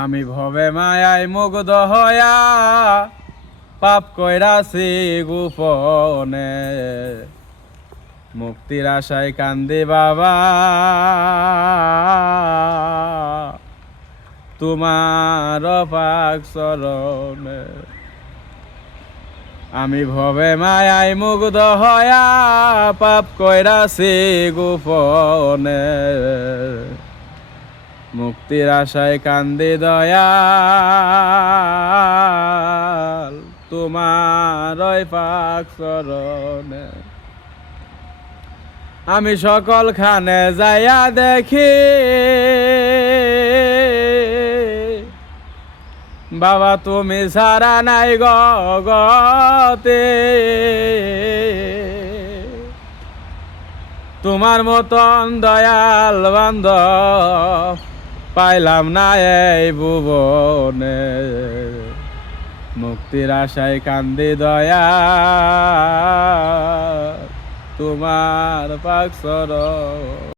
আমি ভবে মায়ায় মুগ্ধ হয়া পাপ কইরাছি গোপনে, মুক্তির আশায় কান্দি বাবা তোমার পাক চরণে। আমি ভবে মায়ায় মুগ্ধ হয়া পাপ কইরাছি গোপনে, মুক্তির আশায় কান্দি দয়াল তোমার ওই পাক চরণে। আমি সকল খানে যাইয়া দেখি বাবা তুমি সারা নাই গগতে, তোমার মতন দয়াল বান্ধব পাইলাম না এই ভুবনে, মুক্তির আশায় কান্দি দয়া তোমার পাক চরণ।